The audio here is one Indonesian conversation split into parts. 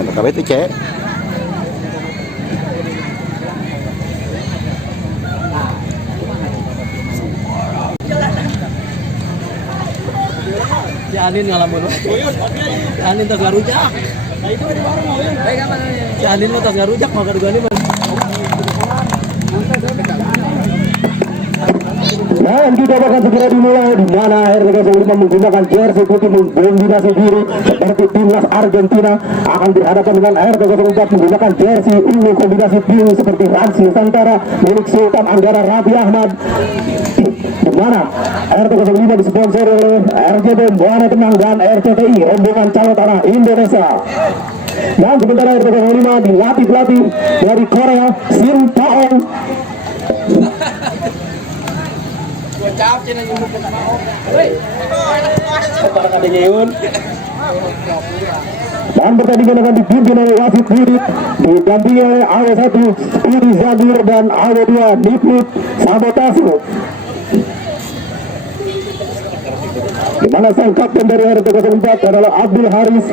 Satu kali itu cek. Si Anin ngalamun. Si Anin tas garujak. Si Anin lo tas garujak maka dugani man. Dan kita akan segera dimulai di mana RTK 05 menggunakan jersey putih mendominasi biru seperti timnas Argentina akan berhadapan dengan RTK 04 menggunakan jersey ungu kombinasi biru seperti Ransi Santara milik Sultan Anggara Rabi Ahmad, di mana RTK 05 disponsori oleh RJB Buana Tenang dan RCTI Rombongan Calon Tanah Indonesia. Dan sementara RTK 05 dilatih pelatih dari Korea Shin Taong. Dan pertandingan akan dipimpin oleh wasit Budi didampingi oleh AW1 Budi Zabir dan AW2 Diplit Sabotasu, di mana sang kapten dari RTK 04 adalah Abdul Haris.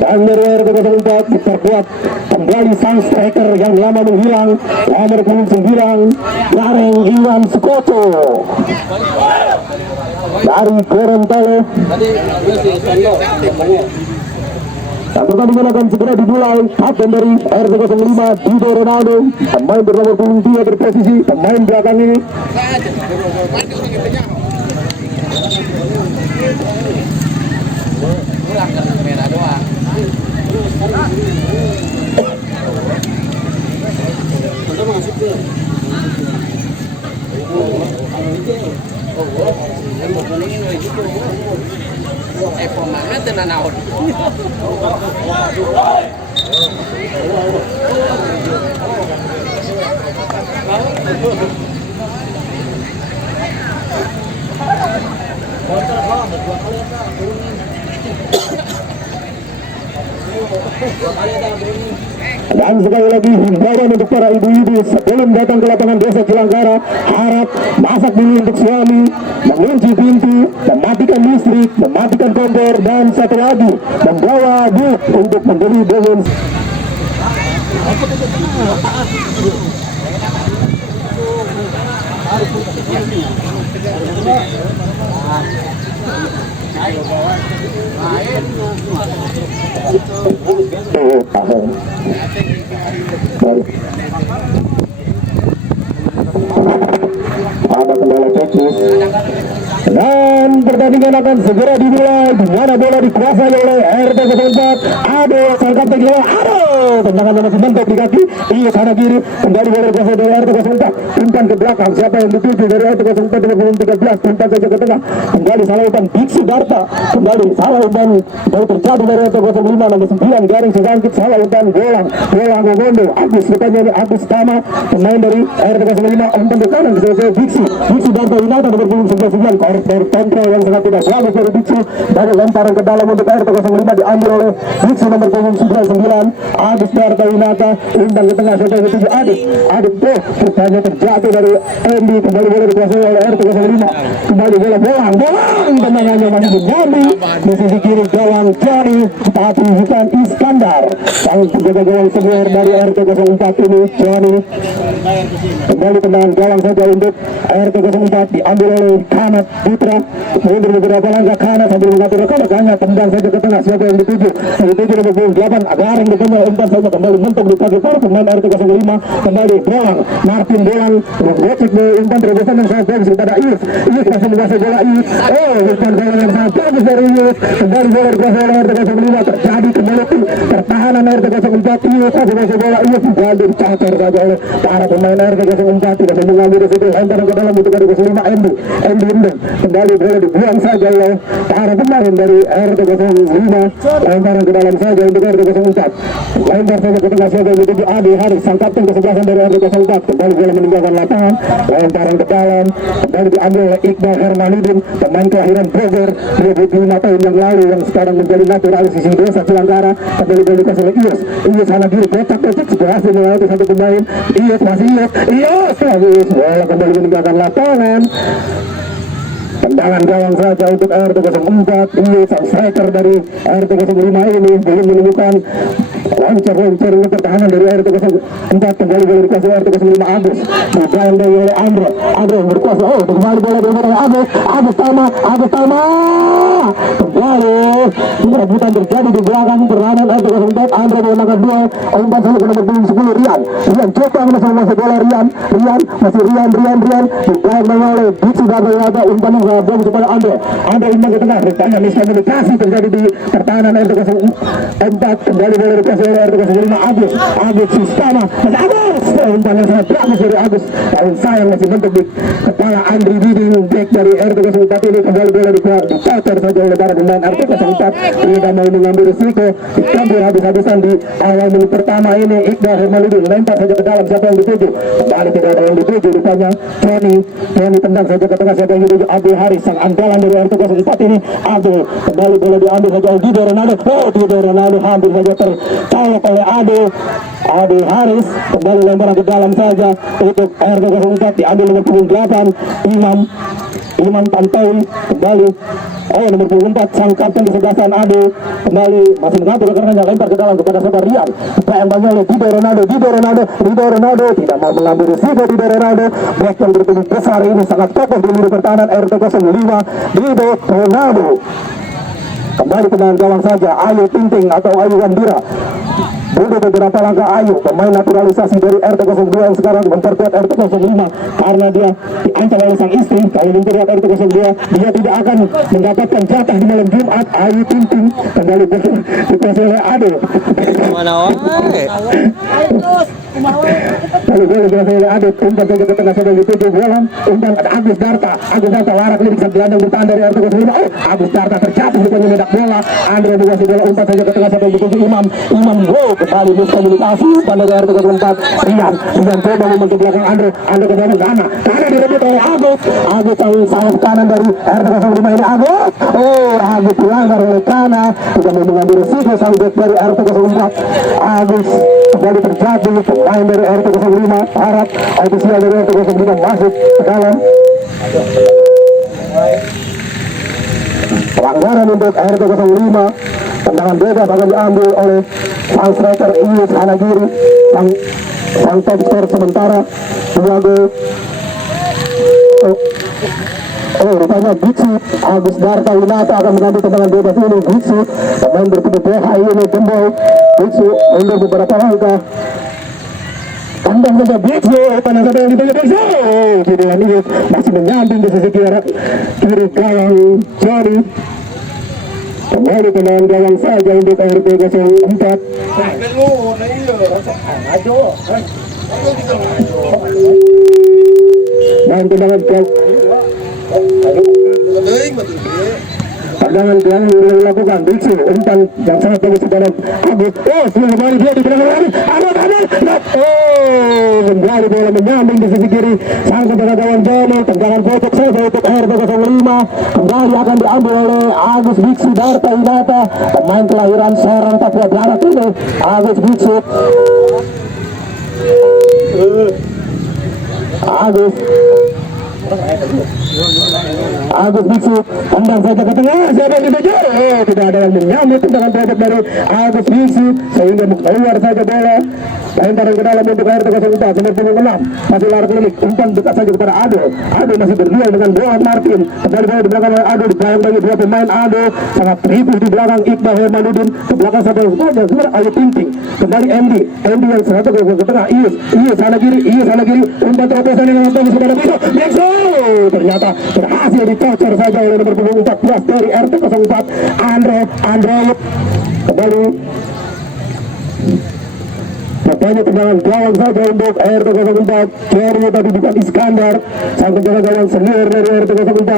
Dan dari RTK 04 diperkuat kembali sang striker yang lama menghilang, nomor 9 Gareng Iwan Sukoto dari Gorontalo. Dan pertandingan akan segera dimulai. Kapten dari RTK 05 Dido Ronaldo, pemain bernomor 3 berposisi pemain belakang ini. Dan sekali lagi himbauan untuk para ibu-ibu sebelum datang ke lapangan desa Cilangkara, harap masak dulu untuk suami, mengunci pintu, mematikan listrik, mematikan kompor, dan satu lagi membawa duit untuk membeli bonus. Ada kendala teknis dan pertandingan akan segera dimulai, di mana bola dikuasai oleh RTK 04. Aduh, sang kapten gila, aduh, tendangan yang masih mentok di kaki, iya sana kiri, kembali bola dikuasai oleh RTK 04. Umpan ke belakang, siapa yang dituju dari RTK 04 dengan 13, umpan saja ke tengah, kembali salah umpan Biksi Darta, kembali salah umpan baru terjadi dari RTK 05 nomor 9 Garing Sesangkit, salah umpan Golang Gogondo, Agus rupanya ini Agus Tama, pemain dari RTK 05, umpan ke kanan ke Biksi Darta Winata nomor 11 koridor kontrol yang sangat tidak bagus dari Biksi, dari lemparan ke dalam untuk RTK 05 diambil oleh Biksi nomor 9 Agus Darta Winata, umpan ke tengah sampai ke 7 Adit tuh rupanya terjatuh dari Endi, kembali bola dikuasai oleh RTK 05, kembali bola bolang tendangannya masih diambil di sisi kiri gawang Jani, tapi bukan Iskandar, sang penjaga gawang senior dari RTK 04 ini Jani. Kembali tendangan gawang saja untuk RTK 04 diambil oleh Kanat Putra, mundur beberapa langkah Kanat sambil mengatur rekan-rekannya, tendang saja ke tengah, siapa yang dituju nomor 8 Agaring di tengah, umpan saja kembali mentok di kaki para pemain RTK 05, kembali bolang Martin bolang gocek di umpan terobosan yang sangat bagus kepada Ius masih menguasai bola Ius, umpan bola yang sangat bagus dari Ius, kembali bola dikuasai oleh RTK 05, terjadi kembali pertahanan RTK 04, Ius masih menguasai bola Ius, kembali dicatur saja oleh para pemain RT 04 tidak mengambil resiko lemparan ke dalam untuk RT 05 Endi kembali bola dibuang saja oleh para pemain dari RT 05, lemparan ke dalam saja untuk RT 04, lempar saja ke tengah saja untuk Adi Haris, sang kapten kesebelasan dari RT 04, kembali bola meninggalkan lapangan, lemparan ke dalam, kembali diambil oleh Iqbal Hermanudin, pemain kelahiran Bogor 25 tahun yang lalu yang sekarang menjadi naturalis di desa Cilangkara, kembali bola dikasih oleh Ius sana diri kotak berhasil melewati satu pemain, Ius bagus, bola kembali meninggalkan lapangan. Tendangan gawang saja untuk RT 04. Ini sang striker dari RT 05 ini belum menemukan loncer pertahanan dari RT 04. Kembali bola dikasih RT 05 Agus, dibayang dari oleh Andre berkuasa. Kembali bola dari Agus Tama kembali perebutan terjadi di belakang pertahanan RT 04. Andre menggunakan duel, umpan saja ke nomor 10 Rian coba masuk bola Rian dibayang oleh Biksi dari umpan yang bagus kepada Andre umpan ke tengah, rupanya miskomunikasi terjadi di pertahanan RT 04. Kembali bola dikasih oleh RT 05 Agus Sistama, umpan yang sangat bagus dari Agus, tahun sayang masih bentuk di kepala Andri Diding back dari RT 04 ini. Kembali bola dikotor saja oleh para pemain RT 04, tidak mau mengambil risiko, diambil habis-habisan di awal menit pertama ini. Iqbal Hermanudin lempar saja ke dalam, siapa yang dituju? Kembali tidak ada yang dituju, rupanya Tony tendang saja ke tengah, siapa yang dituju? Abdul Haris, sang andalan dari RT 04 ini. Abdul kembali bola diambil saja oleh Dido Ronaldo hampir saja tercolok oleh Abdul Haris. Kembali lemparan ke dalam saja untuk RT 04, diambil nomor 8 Iman Tantowi. Kembali nomor 24 sang kapten di sebelah sana kembali masih mengatur rekannya, lempar ke dalam kepada saudara Rian, yang banyak oleh Dido Ronaldo tidak mau mengambil risiko. Dido Ronaldo back yang bertubuh besar ini sangat kokoh di lini pertahanan RT 05. Dido Ronaldo kembali tendangan gawang saja. Ayu Tinting atau Ayu Wandira butuh beberapa langkah. Ayu, pemain naturalisasi dari RT 02 yang sekarang memperkuat RT 05 karena dia diancam oleh sang istri. Kalau memperkuat RT 02 dia tidak akan mendapatkan jatah di malam Jumat. Ayu Tinting kembali dikuasai oleh Ade. Mana wae? Lalu bola dikuasai oleh Ade, umpan saja ke tengah saja dituju bola, umpan ada Agus Darta larak lirik saat gelandang bertahan dari RT 05. Agus Darta terjatuh rupanya mendak bola. Andre dikuasai bola, umpan saja ke tengah saja dituju Imam kembali miskomunikasi pada RT 04. Rian coba membentuk belakang Andre ke dalam Gana direbut oleh Agus sayap kanan dari RT 05 ini. Agus dilanggar oleh Kana, tidak mau mengambil risiko sang back dari RT 04. Agus kembali terjadi, pemain dari RT 05 harap ofisial dari RT 05 masuk ke dalam. Pelanggaran untuk RT 05, tendangan bebas akan diambil oleh sang striker Ius Hanagiri, sang top skor sementara 2 gol. Rupanya Biksi Agus Darta Winata akan mengambil tendangan bebas ini. Biksi pemain bertubuh BH ini jempol. Biksi mundur beberapa langkah, tendang saja Biksi, tendang saja yang dituju Biksi. Jadilah Ius masih menyamping di sisi kiri gawang Johnny. Kembali tendangan gawang saja untuk RT 04. Dan tendangan gawang yang dilakukan Biksi, umpan yang sangat bagus kepada Agus. Kembali dia di belakang lari. Kembali bola menyamping di sisi kiri sang penjaga gawang Johnny. Tendangan pojok saja untuk RT 05. Kembali akan diambil oleh Agus Biksi Darta Winata, pemain kelahiran Serang Papua Barat ini. Agus Biksi tendang saja ke tengah, siapa yang dituju? Tidak ada yang menyambut tendangan pojok dari Agus Biksi sehingga keluar saja bola. Lemparan ke dalam untuk RT 04 nomor 6 masih larak lirik, umpan dekat saja kepada Ado masih berduel dengan Bohan Martin. Kembali bola di belakang oleh Ado, dibayang-bayang dua pemain Ado sangat triple di belakang Iqbal Hermanudin, ke belakang satu Ayu Tinting, kembali Endi yang satu ke tengah Ius sana kiri, umpan terobosan yang bagus kepada Biksi. Ternyata berhasil dicocor saja oleh nomor 14 dari RT 04 Andre kembali Katanya tendangan gawang saja untuk RT04 Cherry, tapi bukan Iskandar, sang penjaga gawang senior dari RT04.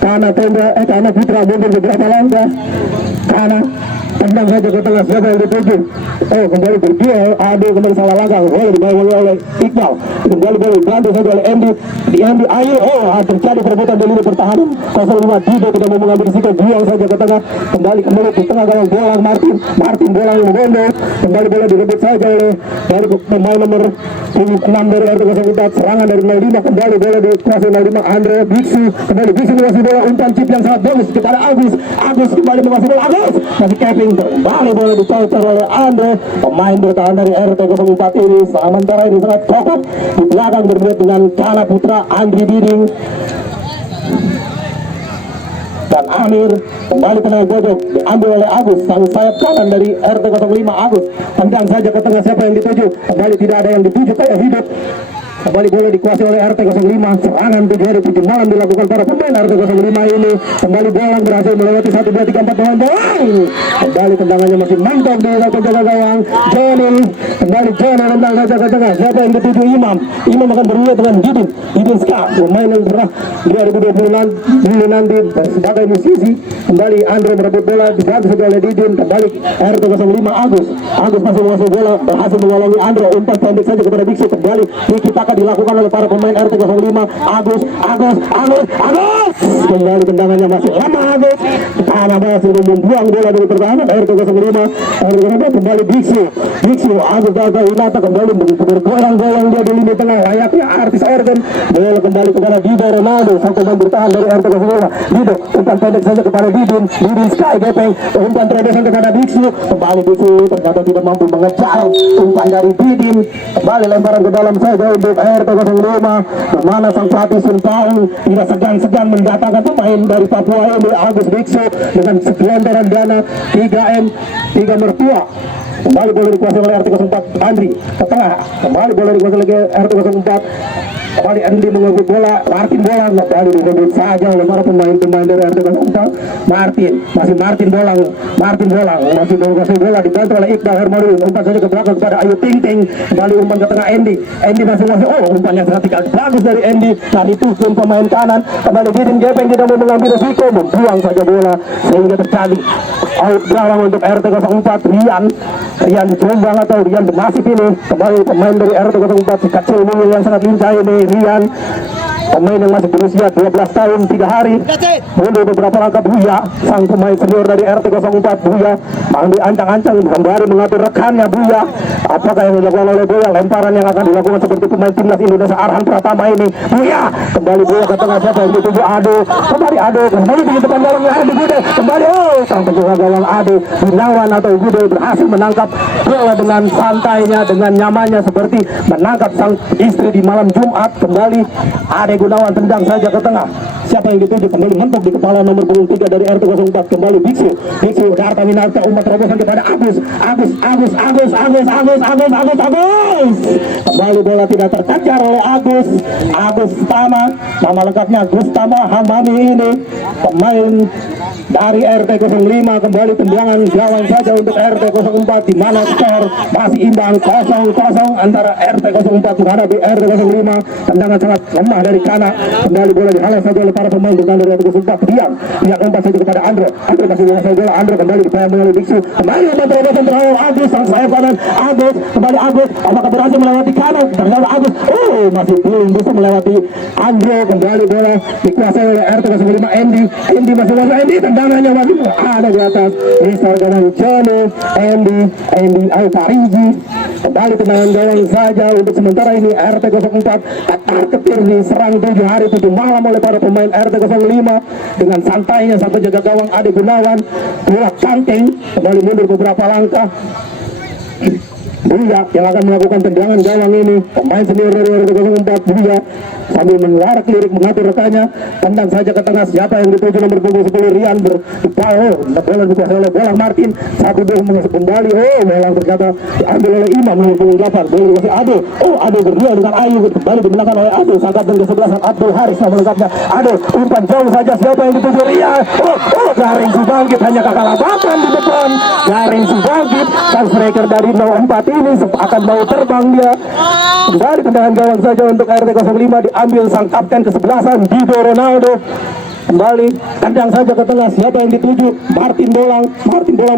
Karena Putra mundur beberapa langkah, karena tendang saja ke tengah, siapa yang dituju? Oh, kembali berduel, aduh kembali salah langkah, boleh dibawa oleh Iqbal, kembali boleh dibantu saja oleh Andy, di Andy ayo, terjadi perebutan di lini pertahanan 05 Dido tidak mau mengambil risiko, buang saja ke tengah, kembali di tengah gawang bolang Martin bolang yang menggondol, kembali bola direbut saja oleh dari pemain nomor 6 dari RT04, serangan dari 05, kembali bola dikuasai 05 Andre Biksu, kembali Biksu menguasai bola, umpan chip yang sangat bagus kepada Agus kembali menguasai bola, Agus masih capping, kembali bola dicocer oleh Andre, pemain bertahan dari RT04 ini sementara ini sangat kokoh di belakang berduet dengan Kana Putra, Andri Diding dan Amir. Kembali tenang pojok diambil oleh Agus, sang sayap kanan dari RT05 Agus, tendang saja ke tengah, siapa yang dituju? Kembali tidak ada yang dituju, kayak hidup. Kembali bola dikuasai oleh RT05, serangan 7 hari 7 malam dilakukan para pemain RT05 ini. Kembali bolang berhasil melewati 1, 2, 3, 4 bolang. Kembali tendangannya masih mantap dilakukan jaga gawang Johnny. Kembali Johnny tendang saja ke tengah, siapa yang dituju? Imam akan berduet dengan Didin Ska, pemain yang pernah 2020 nanti sebagai musisi. Kembali Andre merebut bola, dibantu saja oleh Didin. Kembali RT05 Agus masih menguasai bola, berhasil mengalami Andre, umpan pendek saja kepada Biksu. Kembali kita dilakukan oleh para pemain RT05 Agus kembali tendangannya masih lama Agus, karena masih membuang bola dari pertahanan RT05 kembali Biksu Agus gagal Inata, kembali bergoyang-goyang dia di lini tengah layaknya artis organ. Bola kembali kepada Dido Ronaldo, sang pemain bertahan dari RT05. Dido umpan pendek saja kepada Didin Sky gepeng, umpan terobosan kepada Biksu, kembali Biksu ternyata tidak mampu mengejar umpan dari Didin, kembali lemparan ke dalam saja untuk RT05, kemana sang pelatih Suntaung tidak segan-segan mendatangkan pemain dari Papua ini, Agus Biksu dengan segelontaran dana 3M 3 mertua. Kembali boleh dikuasai oleh RT04 Andri ke tengah, kembali boleh dikuasai oleh RT04, kembali Andri mengambil bola, Martin bola kembali direbut saja oleh para pemain dari RT04. Martin bolang masih menguasai bola, dibantu oleh Iqbal Hermawi, umpan saja ke belakang kepada Ayu Ting Ting, kembali umpan ke tengah Andy masih umpan yang sangat bagus dari Andy, dan itu pemain kanan, kembali Didin gepeng, tidak mau mengambil risiko, membuang saja bola sehingga terjadi out gawang untuk RT04. Rian Jombang atau Rian Benasif ini, kembali pemain dari RT04 si kecil ini yang sangat lincah ini, Rian, pemain yang masih berusia 12 tahun 3 hari, mundur beberapa langkah. Buya, sang pemain senior dari RT04, Buya ancang-ancang kembali mengatur rekannya. Buya, apakah yang dilakukan oleh Buya? Lemparan yang akan dilakukan seperti pemain timnas Indonesia Arhan Pratama ini. Buya, kembali Buya ke tengah, siapa yang dituju? Kembali di depan gawangnya Ade Gude, kembali sang penjaga gawang Ade Gunawan atau Gude berhasil menangkap bola dengan santainya, dengan nyamannya seperti menangkap sang istri di malam Jumat. Kembali Ade Gunawan tendang saja ke tengah, siapa yang dituju? Kembali mentok di kepala nomor punggung 3 dari RT04, kembali Biksu Darta Winarta, umpan terobosan kepada Agus, kembali bola tidak terkejar oleh Agus Tama, nama lengkapnya Gustama Hamami ini, pemain dari RT05. Kembali tendangan gawang saja untuk RT04, di mana skor masih imbang 0-0 antara RT04 menghadapi RT05. Tendangan sangat lemah dari Kana, kembali bola dihalau saja oleh para pemain bukan dari RT04. Diam umpan saja kepada Andre masih menguasai bola. Andre kembali dipayang oleh Biksu, kembali umpan terobosan terakhir Agus, sang sayap kanan kembali Agus, apakah berhasil melewati kanan? Ternyata Agus masih belum bisa melewati Andre. Kembali bola dikuasai oleh RT05. Andy masih menguasai, tendangannya masih ada di atas Mister gawang Johnny. Andy Alfariji, kembali tendangan gawang saja untuk sementara ini. RT04 ketar-ketir diserang 7 hari 7 malam oleh para pemain RT05 dengan santainya sang penjaga gawang Ade Gunawan, bola cangking, kembali mundur beberapa langkah. Buya yang akan melakukan tendangan gawang ini, pemain senior dari RT04. Buya sambil mengarak lirik mengatur rekannya, tendang saja ke tengah, siapa yang dituju? Nomor punggung 10 Rian bola dikuasai oleh bola Martin, satu bola mengusung kembali, bola ternyata diambil oleh Imam nomor punggung 8, bola dikuasai Ade berdua dengan Ayu, kembali dibelakang oleh Ade, sangkatan ke-11 Abdul Haris nama lengkapnya. Umpan jauh saja, siapa yang dituju? Rian, Garing Subangkit hanya kekalabatan di depan. Garing Subangkit, sang striker dari 04 ini akan mau terbang dia. Kembali tendangan gawang saja untuk RT 05, diambil sang kapten kesebelasan Dido Ronaldo. Kembali tendang saja ke tengah, siapa yang dituju? Martin Bolang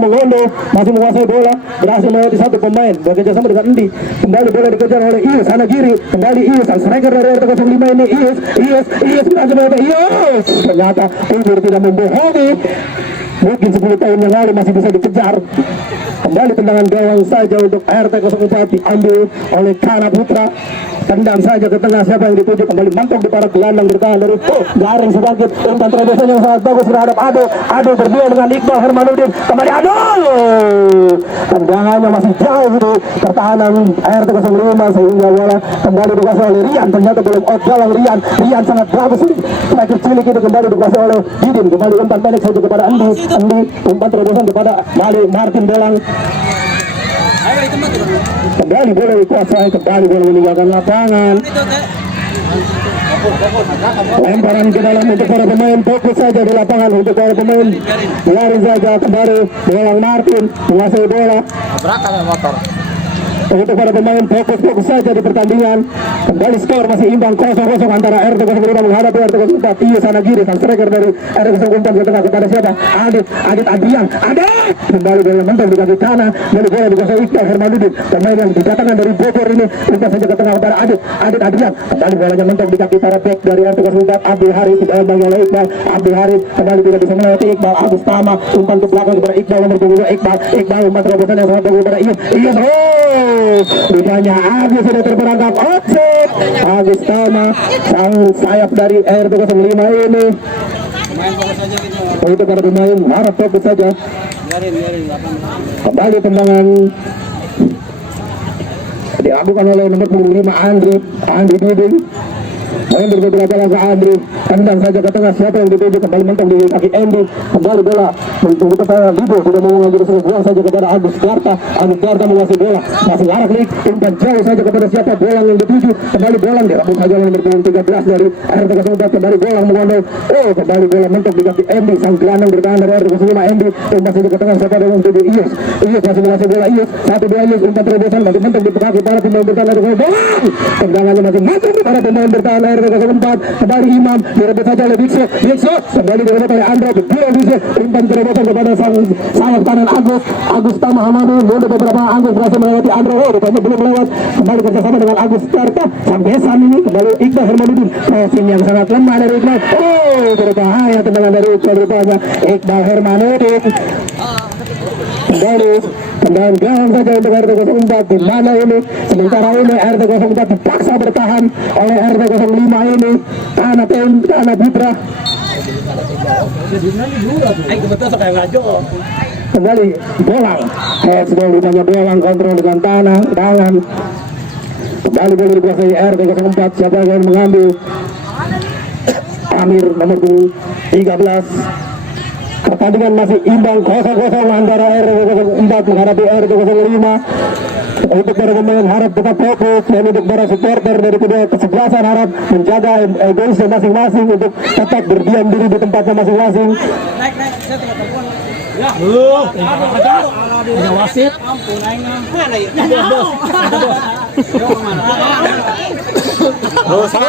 mengondo, masih menguasai bola, berhasil melewati satu pemain bekerja sama dengan Endi. Kembali bola dikejar oleh Ius sana kiri, kembali Ius sang striker dari RT 05 ini. Ius berhasil melewati Ius, ternyata Umur tidak membohongi, mungkin 10 tahun yang lalu masih bisa dikejar. Kembali tendangan gawang saja untuk RT 04, diambil oleh Kana Putra. Tendang saja ke tengah, siapa yang dituju? Kembali mantap di para gelandang bertahan dari Garing sedikit, umpan terobosan yang sangat bagus terhadap Ado berdua dengan Iqbal Hermanuddin. Kembali Ado, tendangannya masih jauh di pertahanan RT 05 sehingga bola kembali dikuasai oleh Rian. Ternyata belum out gawang Rian sangat bagus ini. Terakhir cilik itu kembali dikuasai oleh Didin. Kembali umpan pendek saja kepada Andi, umpan terobosan kepada Martin Bolang. Kembali bola dikuasai, kembali bola meninggalkan lapangan. Lemparan ke dalam untuk para pemain, fokus saja di lapangan untuk para pemain. Lari saja kembali, Bolang Martin menguasai bola. Untuk para pemain fokus saja di pertandingan. Kembali skor masih imbang 0-0 antara RT 05 menghadapi RT 04. Iya sana kiri sang striker dari RT 04 ke tengah kepada siapa? Adit Adrian. Kembali bola mentok di kaki kanan, lalu bola dikuasai Iqbal Hermanuddin. Pemain yang didatangkan dari Bogor ini umpan saja ke tengah kepada Adit Adrian. Kembali bolanya mentok di kaki para back dari RT 04. Abdul Haris diambil oleh Iqbal. Abdul Haris kembali tidak bisa melewati Iqbal. Agus Tama umpan ke belakang kepada Iqbal nomor 22. Iqbal umpan terobosan yang sangat bagus kepada Ius. Rupanya Agus sudah terperangkap offset. Agus Tama sang sayap dari RT 05 ini. Untuk para pemain harap fokus saja. Kembali tendangan dilakukan oleh nomor 25 Andri Duding. Main beberapa langkah Andri, tendang saja ke tengah, siapa yang dituju? Kembali mentok di kaki Andy. Kembali bola untuk para Dido sudah mau mengambil sesuatu, buang saja kepada Agus Garta menguasai bola, masih larak nih, umpan jauh saja kepada siapa? Bolang yang dituju. Kembali Bolang dirambut saja oleh nomor 13 dari RT 04. Kembali Bolang mengandung, kembali bola mentok di kaki Andy, sang gelandang bertahan dari RT 05 Andy. Umpan saja ke tengah, siapa yang dituju? Ius masih menguasai bola. Ius 1-2 Ius, umpan terobosan masih mentok di kaki para pemain bertahan dari Bolang. Tendangannya masih masuk di para pemain bertahan RT 04. Kembali Imam direbut saja oleh Bikso kembali direbut oleh Andro. Bikso umpan terobosan kepada sang sayap kanan Agus Tama Hamadu. Mundur beberapa, Agus berhasil melewati Andro. Rupanya belum lewat. Kembali kerjasama dengan Agus Garta. Sang besan ini kembali Iqbal Hermanuddin. Crossing yang sangat lemah dari Iqbal. Berbahaya tendangan dari Iqbal. Rupanya Iqbal Hermanuddin. Kembali tendangan gawang saja untuk RT 04. Di mana ini sementara ini RT 04 dipaksa bertahan oleh RT 05 ini. Kana Putra kembali Bolang headsball, rupanya Bolang kontrol dengan tangan. Kembali boleh dikuasai RT 04. Siapa yang mengambil? Amir nomor 13. Pertandingan masih imbang 0-0 antara RT 04 menghadapi RT 05. Untuk para pemain harap tetap fokus, dan untuk para supporter dari kedua kesebelasan harap menjaga egoisme masing-masing untuk tetap berdiam diri di tempatnya masing-masing. Ada wasit.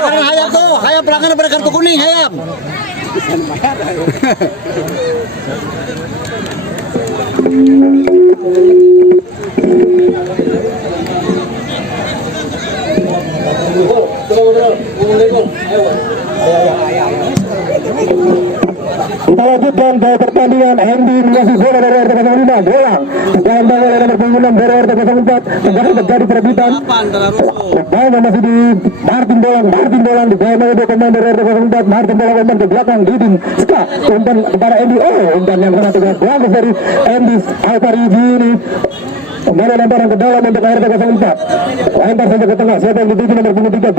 Hayap tuh, hayap pelanggan pada kartu kuning, hayap. Kita lanjutkan ke pertandingan. Andy mengasih bola dari RT 05. Bolang dalam bola dari nomor 26 dari RT 04. Terjadi perebutan. Bola masih di Martin Bolang di bawah oleh pemain dari RT 04. Martin Bolang umpan ke belakang, Didin Ska umpan kepada Andy. Umpan yang sangat bagus dari Andy Alparigi ini. Kembali lemparan ke dalam untuk RT 04. Lempar saja ke tengah, siapa yang dituju nomor 23?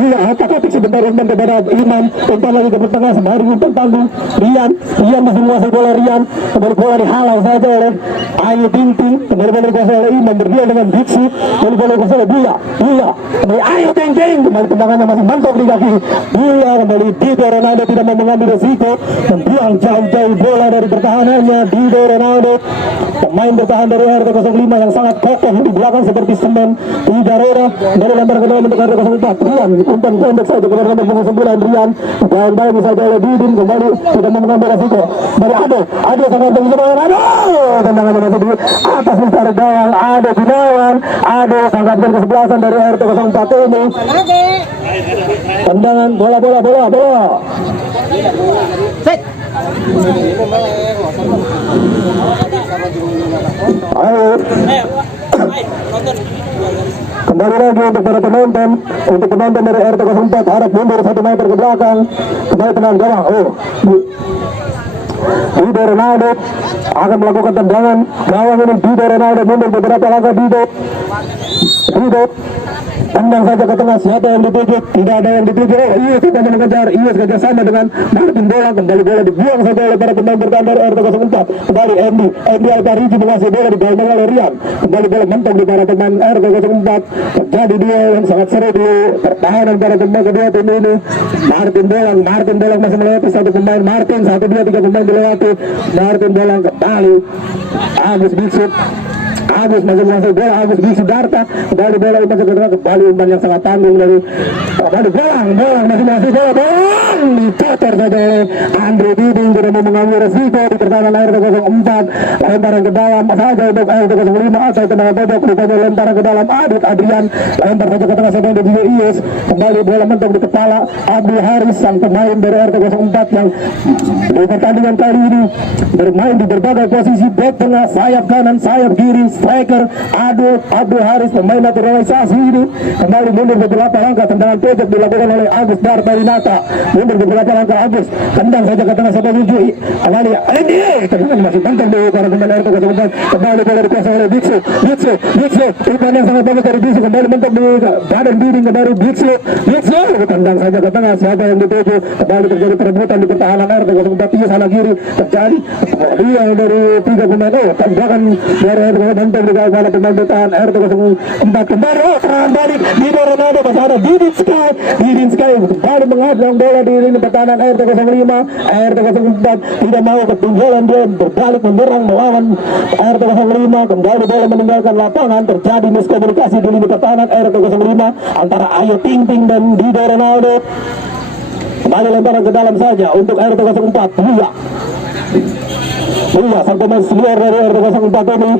Dia otak-atik sebentar, umpan kepada Imam. Umpan lagi ke tengah, sembari umpan tanggung Rian masih menguasai bola. Rian kembali bola dihalau saja oleh Ayu Ting Ting. Kembali bola dikuasai oleh Imam berdua dengan Diksi. Kembali bola dikuasai oleh Dia kembali Ayu Ting Ting. Kembali tendangannya masih mantap di kaki Dia. Kembali Dido Ronaldo tidak mau mengambil resiko, membuang jauh-jauh bola dari pertahanannya. Dido Ronaldo pemain bertahan dari RT 05 05 yang sangat kokoh di belakang seperti semen. Tiga Rera dari lempar ke dalam untuk RT 04. Rian umpan pendek saja kepada nomor punggung 9 Rian. Dan baik saja oleh Didin kembali tidak mau mengambil resiko. Dari Ade sangat tinggi semangat. Aduh, tendangannya masih di atas mistar gawang. Ade Gunawan. Ade sangatkan kesebelasan dari RT 04 ini. Tendangan bola. Set. Ayo. Kembali lagi untuk para penonton. Untuk penonton dari RT 04 harap mundur 1 meter ke belakang. Kembali tenang gawang. Dido Ronaldo akan melakukan tendangan gawang ini. Dido Ronaldo mundur beberapa langkah. Dido tendang saja ke tengah. Siapa yang dituju? Tidak ada yang dituju. Ius kita mengejar. Ius kerjasama dengan Martin bola. Kembali bola dibuang saja oleh para pemain bertahan dari RT 04. Kembali Andy Alparigi menguasai bola digalang oleh Rian. Kembali bola mentok di para pemain RT 04. Terjadi duel yang sangat seru di pertahanan para pemain kedua tim ini. Martin bola masih melewati satu pemain. Martin 1, 2, 3 pemain dilewati. Martin bola kembali. Agus masih menguasai bola. Agus Biksi Darta kembali bola umpan kembali umpan yang sangat tanggung dari kembali bolang masih menguasai bola dikotor saja oleh Andre Diding. Tidak mau mengambil resiko di pertahanan RT 04. Lemparan ke dalam saja untuk RT 05 atau tendangan pojok. Rupanya lemparan ke dalam Adrian lempar saja ke tengah sebentar di Ius. Kembali bola mentok di kepala Abdul Haris sang pemain dari RT 04 yang di pertandingan kali ini bermain di berbagai posisi. Back tengah, sayap kanan, sayap kiri, striker. Abdul Haris pemain naturalisasi ini kembali mundur beberapa langkah. Tendangan pojok dilakukan oleh Agus Dartarinata. Mundur beberapa langkah Agus, tendang saja ke tengah sampai tujuh. Awali tendangan masih penting di para pemain RT 04. Kembali bola dikuasai oleh Biksu. Umpan yang sangat bagus dari Biksu. Kembali mentok di badan Diding kembali Biksu. Tendang saja ke tengah. Siapa yang dituju? Kembali terjadi perebutan di pertahanan RT 04. Iya sana kiri terjadi dia dari 3 pemain. Tembakan dari RT 04 mentok di kepala pemain bertahan RT 04. Kembali serangan balik Dido Ronaldo bersama Didin Sky kembali menghadang bola di lini pertahanan RT 05. RT 04 tidak mau ketinggalan, dia berbalik menyerang melawan RT 05. Kembali bola meninggalkan lapangan. Terjadi miskomunikasi di lini pertahanan RT 05 antara Ayu Ting Ting dan Dido Ronaldo. Kembali lemparan ke dalam saja untuk RT 04. Buya sang pemain senior dari RT 04 ini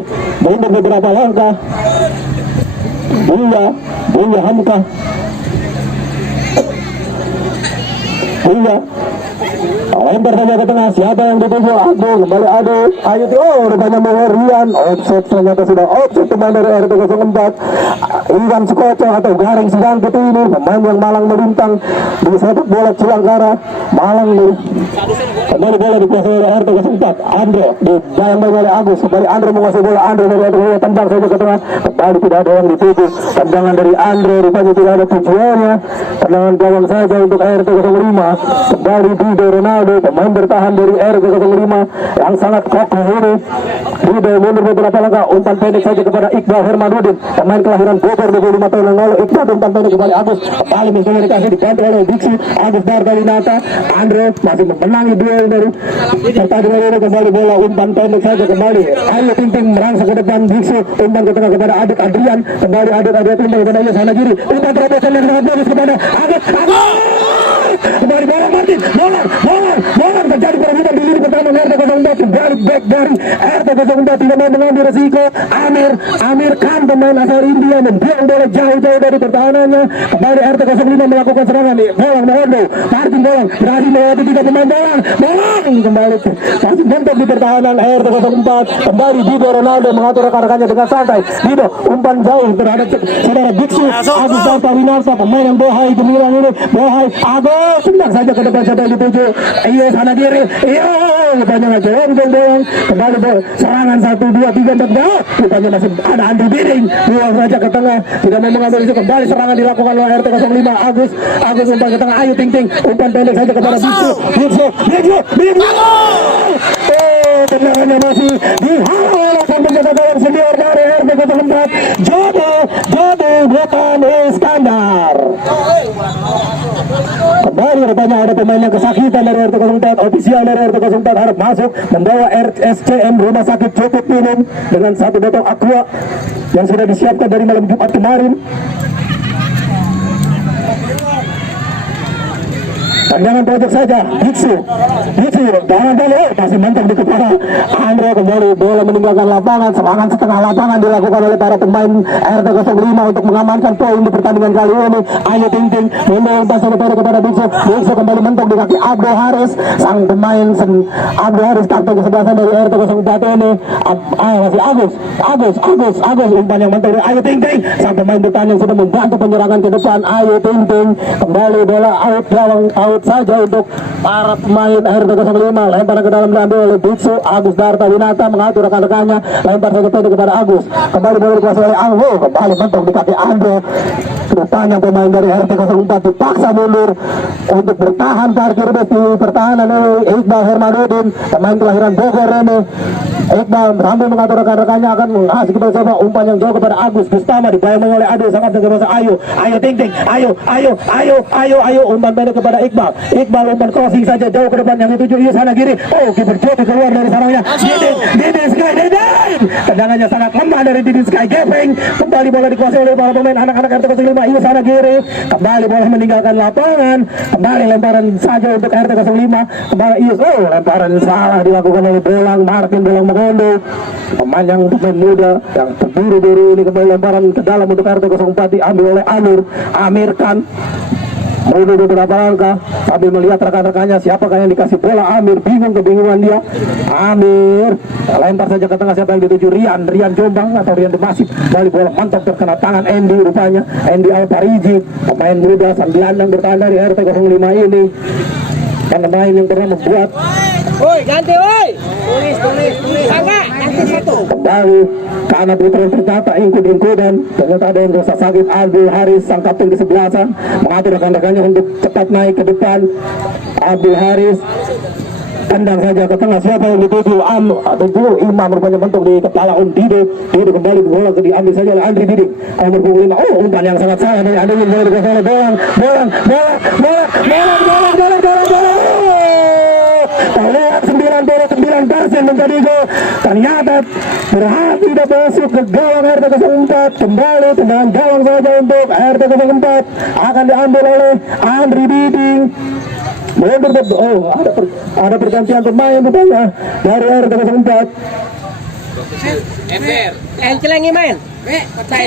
mundur beberapa langkah. Buya Hamka. Lempar saja ke tengah. Siapa yang dituju? Kembali Ayu. Rupanya mau Rian. Offset, ternyata sudah offset pemain dari RT 04. Iwan Sukoco atau Garing Sidangkut ini pemain yang malang melintang di sepak bola Cilangkara Malang nih. Kembali bola dikuasai oleh RT 04. Andre dibayang-bayang oleh Agus. Kembali Andre menguasai bola. Andre dari RT 05 tendang saja ke tengah. Kembali tidak ada yang dituju. Tendangan dari Andre rupanya tidak ada tujuannya. Tendangan gawang saja untuk RT 05. Kembali Dido Ronaldo pemain bertahan dari RT 05 yang sangat kokoh ini. Dido mundur beberapa langkah. Umpan pendek saja kepada Iqbal Hermanudin pemain kelahiran Bogor 25 tahun yang lalu. Iqbal umpan pendek kembali Agus. Kembali miskomunikasi dibantu oleh Biksi. Agus Dartarinata. Andre masih memenangi duel dari pertandingan ini. Kembali bola umpan pendek saja kembali Ayu Ting Ting merangsek ke depan. Biksi umpan ke tengah kepada Adrian. Kembali Adrian umpan kepada Iya sana kiri. Umpan terobosan yang sangat bagus kepada Agus. Kembali bola Martin. Bola terjadi perebutan di lini pertahanan RT 04. Kembali back dari RT 04 tidak mau mengambil resiko. Amir Khan pemain asal India membuang bola jauh-jauh dari pertahanannya. Kembali RT 05 melakukan serangan nih. Mohondo Martin berhasil melewati 3 pemain. Kembali masih mentok di pertahanan RT 04. Kembali Dido Ronaldo mengatur rekan-rekannya dengan santai. Dido umpan jauh terhadap saudara Biksi. Agus Dartarinata pemain yang bohai gemilang ini. Agus tendang saja ke depan. Siapa yang dituju? Iya sana kiri. Rupanya ngejolong. Kembali serangan 1, 2, 3, 4. Rupanya masih ada Andi Biring. Buang saja ke tengah. Tidak mau mengambil itu. Kembali serangan dilakukan oleh RT 05. Agus umpan ke tengah. Ayu Ting Ting umpan pendek saja kepada Biksi. Tendangannya masih dihalau oleh sang penjaga gawang senior dari RT 04. Jody bukan Iskandar. Kembali rupanya ada pemain yang kesakitan dari RT 04. Ofisial dari RT 04 harap masuk membawa RSCM Rumah Sakit Cukup Minum dengan 1 botol aqua yang sudah disiapkan dari malam Jumat kemarin. Tendangan pojok saja, Biksu, jangan balik, masih mantap di kepala Andre. Kembali bola meninggalkan lapangan, serangan setengah lapangan dilakukan oleh para pemain RT 05 untuk mengamankan poin di pertandingan kali ini. Ayo Ting membawa kepada Biksu kembali mentok di kaki Abdul Haris, sang pemain Abdul Haris kapten kesebelasan dari RT 04 ini. Masih Agus, umpan yang mentok dari Ayo Ting, sang pemain depan yang sudah membantu penyerangan ke depan. Ayo Ting, kembali bola out saja untuk para pemain RT 05. Lemparan ke dalam diambil oleh Biksu. Agus Darta Winata mengatur rekan-rekannya, lempar saja pendek kepada Agus. Kembali bola dikuasai oleh Anggo, kembali mentok di kaki Anggo. Rupanya pemain dari RT 04 dipaksa mundur untuk bertahan parkir bus di pertahanan oleh Iqbal Hermanudin, pemain kelahiran Bogor ini. Iqbal sambil mengatur rekan-rekannya akan mengasih kepada siapa, umpan yang jauh kepada Agus Gustama, dibayang oleh Ade sangat dengan masa Ayo Ting, ayo umpan pendek kepada Iqbal umpan crossing saja jauh ke depan yang dituju Yusana Giri. Oh, kiper Jody keluar dari sarangnya. Didin Sky, tendangannya sangat lemah dari Didin Sky. Gepeng, kembali bola dikuasai oleh para pemain anak-anak RT 05. Yusana Giri, kembali bola meninggalkan lapangan, kembali lemparan saja untuk RT 05. Kembali lemparan salah dilakukan oleh Martin Bolang Mengondo, pemain muda yang terburu-buru ini. Kembali lemparan ke dalam untuk RT 04 diambil oleh Amir Khan. Mundur beberapa langkah sambil melihat rekan-rekannya, siapakah yang dikasih bola. Amir kebingungan dia. Amir lempar saja ke tengah, siapa yang dituju? Rian Jombang atau Rian Demasif. Kembali bola mantap terkena tangan Andy, rupanya Andy Alpariji, pemain muda sang gelandang bertahan dari RT 05 ini, pemain yang pernah membuat ganti tulis ganti satu. Kembali karena putra ternyata ingkud-ingkudan, ternyata ada yang rasa sakit. Abdul Haris sang kapten kesebelasan mengatur rekan-rekannya untuk cepat naik ke depan. Abdul Haris tendang saja ke tengah, siapa yang dituju? Imam rupanya bentuk di kepala Dido kembali bola diambil saja oleh Andri Diding, nomor 25. umpan yang sangat salah dari Andri. Bola dikuasai oleh bola terlihat 99% menjadi gol. Ternyata berhati tidak masuk ke gawang RT 04. Kembali tendangan gawang saja untuk RT 04 akan diambil oleh Andri Diding. Ada pergantian pemain rupanya dari RT 04.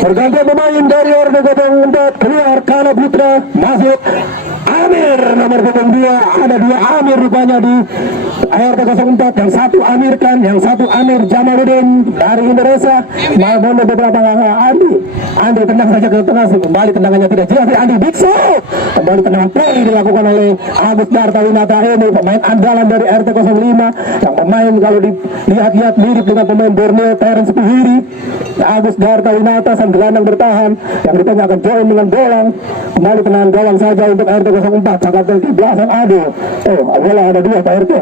Pergantian pemain dari RT 04, keluar Kana Putra, masuk Amir nomor 2. Ada 2 Amir rupanya di RT 04, yang satu Amir Khan, yang satu Amir Jamaluddin dari Indonesia. Namun beberapa Andi tendang saja ke tengah, kembali tendangannya tidak jelas. Andi Biksu, kembali tendangan play dilakukan oleh Agus Darta Winata ini, pemain andalan dari RT 05, yang pemain kalau dilihat-lihat mirip dengan pemain Borneo Terence Puhiri. Agus Darta Winata sang gelandang bertahan yang ditanya akan join dengan bolang. Kembali tendangan gawang saja untuk RT 04, sangat belakang Ado. Bola ada 2 Pak RT.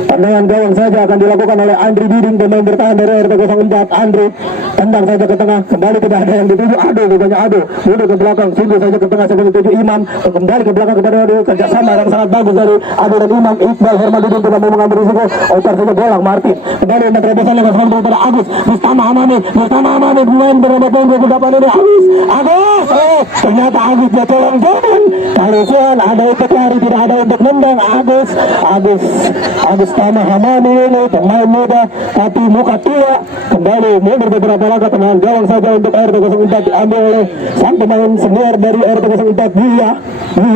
Tendangan gawang saja akan dilakukan oleh Andri Diding, pemain bertahan dari RT 04. Andri tendang saja ke tengah, kembali tidak ada yang dituju. Ado mundur ke belakang, sungguh saja ke tengah, siapa yang dituju? Imam, kembali ke belakang kepada Ado. Kerjasama yang sangat bagus dari Ado dan Imam. Iqbal Hermanudin tidak mau mengambil risiko, oper saja bolang Martin. Kembali dengan terobosan yang sangat kepada Agus Mustama Amamin, pemain bernomor 28 ini. Agus, ternyata Agus dia colong-colong. Kalusuan ada untuk lari, tidak ada untuk nendang. Agus Tama Hamani ini pemain muda tapi muka tua, kembali mundur beberapa langkah, tendangan gawang saja untuk RT 04 diambil oleh sang pemain senior dari RT 04 Buya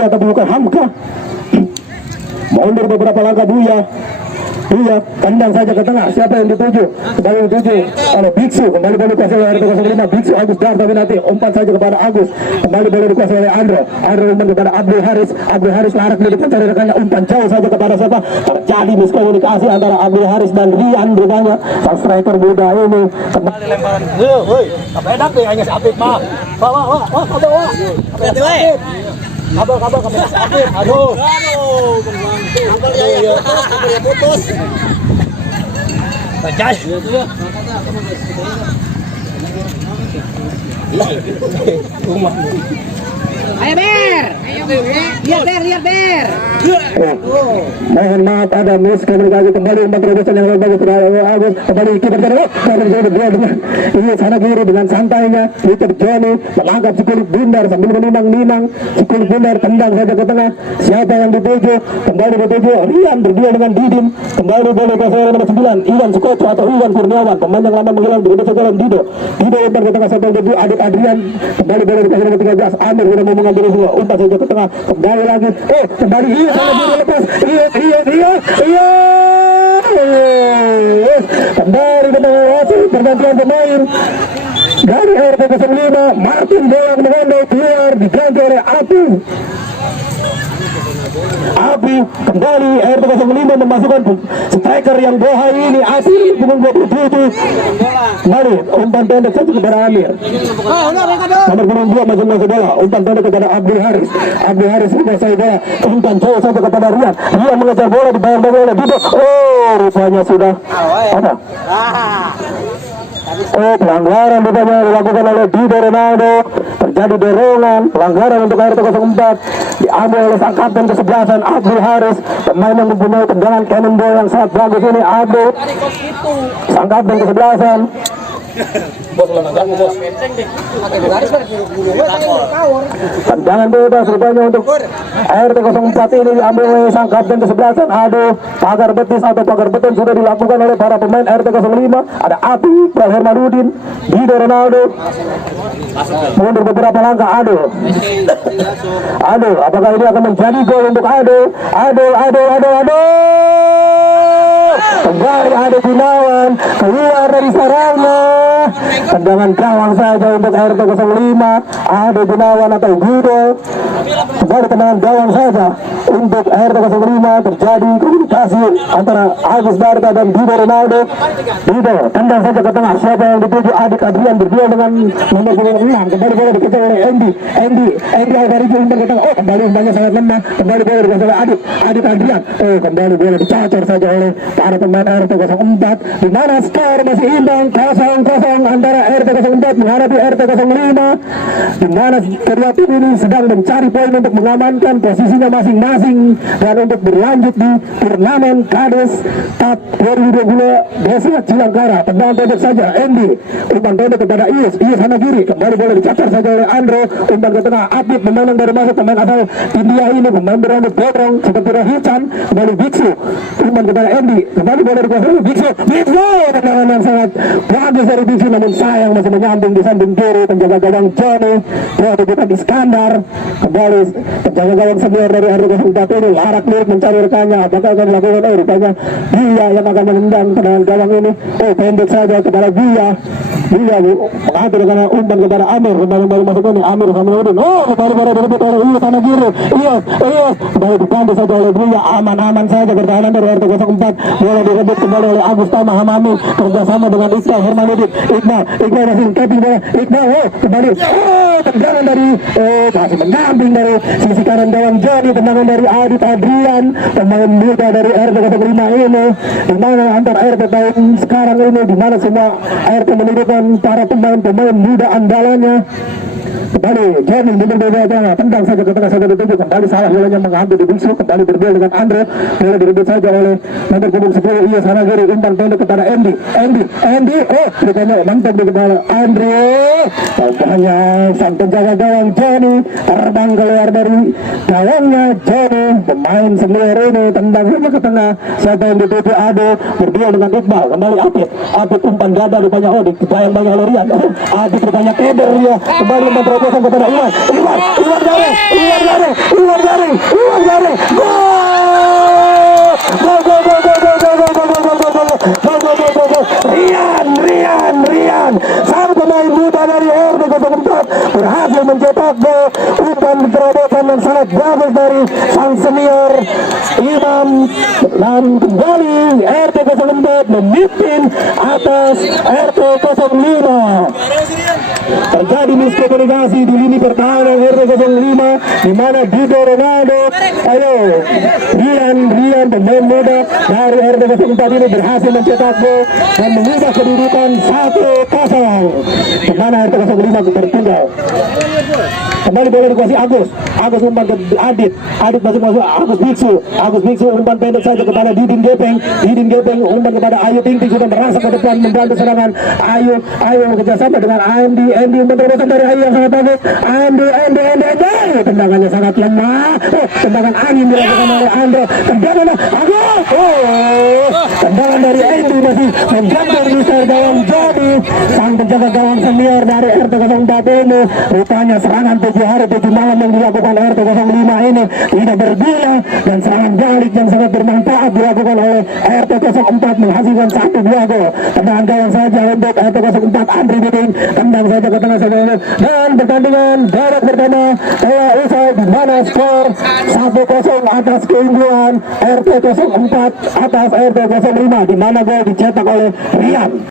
tapi bukan Hamka. Mundur beberapa langkah Buya, tendang saja ke tengah, siapa yang dituju? Kembali dituju oleh Biksu, kembali bola dikuasai oleh RT 05. Biksu Agus Darta Winata, umpan saja kepada Agus, kembali bola dikuasai oleh Andro umpan kepada Abdul Haris larak di depan cari rekannya, umpan jauh saja kepada siapa? Terjadi miskomunikasi antara Abdul Haris dan Rian rupanya, sang striker muda ini. Kembali lemparan, apa enak nih hanya si Apit mah. Kabar kami si Apit, aduh. Kabar ya putus. Bajaj. Rumah. Ayo Ber. Lihat Ber. Mohon maaf ada miskomunikasi kembali umpan terobosan yang bagus Agus kembali kiper terus ini sana kiri dengan santainya Peter Johnny melangkap si kulit bundar sambil menimang-nimang si kulit bundar tendang saja ke tengah siapa yang dituju kembali dituju Rian berdua dengan Didin kembali boleh ke nomor 9 Iwan Sukoco atau Iwan Kurniawan pemain yang lama menghilang berbeda sekarang Dido umpan ke tengah sampai kedua Adit Adrian kembali boleh dikasih nomor 13 Amir sudah mau mengambil semua umpan saja ke tengah kembali lagi kembali iya sana kiri lepas iya kembali ke tengah wasit pergantian pemain dari RT 05 Martin bola mengendai keluar diganti oleh Abi kembali RT 05 memasukkan striker yang bohai ini Abi dengan 27 kembali umpan pendek saja kepada Amir nomor 22 masih masuk bola umpan pendek kepada Abdul Haris menguasai bola umpan jauh saja kepada Rian mengejar bola di bayang oleh Dido rupanya sudah apa pelanggaran rupanya dilakukan oleh Dido Ronaldo terjadi dorongan pelanggaran untuk RT 04 diambil oleh sang kapten kesebelasan Abdul Haris pemain yang mempunyai tendangan cannonball yang sangat bagus ini Abdul sang kapten kesebelasan tendangan bebas rupanya untuk RT 04 ini diambil oleh sang kapten kesebelasan pagar betis atau pagar beton sudah dilakukan oleh para pemain RT 05 ada Api Hermanudin Dido Ronaldo mundur beberapa langkah Aduh apakah ini akan menjadi gol untuk Aduh kembali ada Gunawan keluar dari sarangnya tendangan gawang saja untuk RT 05 ada Gunawan atau Gudo kembali tendangan gawang saja untuk RT 05 terjadi komunikasi antara Agus Darta dan Dido Ronaldo tendang saja ke tengah siapa yang dituju Adik Adrian berdua dengan nomor 26 kembali bola dikejar oleh Andy Alvarez umpan ke tengah kembali umpannya sangat lemah kembali bola dikejar oleh Adik Adrian kembali bola dicacor saja oleh para pemain RT 04 di mana skor masih imbang 0-0 antara RT 04 menghadapi RT 05 di mana kedua tim ini sedang mencari poin untuk mengamankan posisinya masing-masing dan untuk berlanjut di turnamen Kades Cup 2020 Desa Cilangkara tendangan pendek saja Andy umpan pendek kepada Ius sana kiri kembali boleh dicakar saja oleh Andro umpan ke tengah Abid pemain yang dari masuk pemain asal India ini pemain berambut gondrong seperti Rahichan kembali Biksu umpan kepada Andy kembali boleh dikuasai Biksu tendangan yang sangat bagus dari Biksu namun sayang masih menyambung di samping kiri penjaga gawang Johnny bukan Iskandar kembali penjaga gawang senior dari RT 04 ini larak lirik mencari rekannya apakah akan dilakukan rupanya dia yang akan menendang tendangan gawang ini pendek saja kepada dia mengatur karena umpan kepada Amir kembali masuk ini Amir sama Udin kembali direbut oleh Ius sana kiri Ius kembali dipandu saja oleh dia aman saja pertahanan dari RT 04 bola direbut kembali oleh Agus Tama Hamami kerjasama dengan Iqbal Hermanudin Iqbal masih tapping bola Iqbal kembali tendangan dari masih mendamping dari sisi kanan gawang Johnny tendangan dari Adit Adrian pemain muda dari RT 05 ini di mana antar RT tahun sekarang ini di mana semua RT menunjukkan para pemain muda andalannya kembali Johnny tendang saja ke tengah saja dituju kembali salah bolanya mengambil di Biksu kembali berduel dengan Andre bola direbut saja oleh nomor punggung 10 iya sana kiri umpan pendek kepada Andy rupanya mantap di kepala Andre rupanya sang penjaga gawang Johnny terbang keluar dari gawangnya Johnny pemain senior ini tendang saja ke tengah siapa yang dituju Ado berduel dengan Iqbal kembali Apit umpan gada rupanya dibayang-bayang oleh Rian Apit rupanya keder dia kembali umpan terobosan kepada Iwan Garing Rian sang pemain muda dari RT 04 berhasil mencetak gol umpan terobosan yang sangat bagus dari sang senior Imam dan kembali RT 04 memimpin atas RT 05 terjadi miskomunikasi di lini pertahanan RT 05 di mana Dido Ronaldo Rian pemain muda dari RT 04 ini berhasil mencetak gol dan mengubah kedudukan 1-0. Kemana RT 05 tertinggal. Kembali bola dikuasai Agus umpan ke Adit masuk Agus Biksu umpan pendek saja kepada Didin Gepeng umpan kepada Ayu Ting Ting sudah merasa ke depan membantu serangan Ayu kerjasama dengan Andy umpan terobosan dari Ayu yang sangat bagus Andy tendangannya sangat lemah tendangan angin dilakukan oleh Andre tendangan Agus tendangan dari Andy masih menggantung di gawang jadi sang penjaga gawang senior dari RT 04 ini rupanya serangan 7 hari 7 malam yang dilakukan RT 05 ini tidak berguna dan serangan balik yang sangat bermanfaat dilakukan oleh RT 04 menghasilkan 1-2 gol. Tendangan gawang saja untuk RT 04 Andri Biding tendang saja ke tengah saja dan pertandingan babak pertama telah usai di mana skor 1-0 atas keunggulan RT 04 atas RT 05 di mana gol dicetak oleh Rian.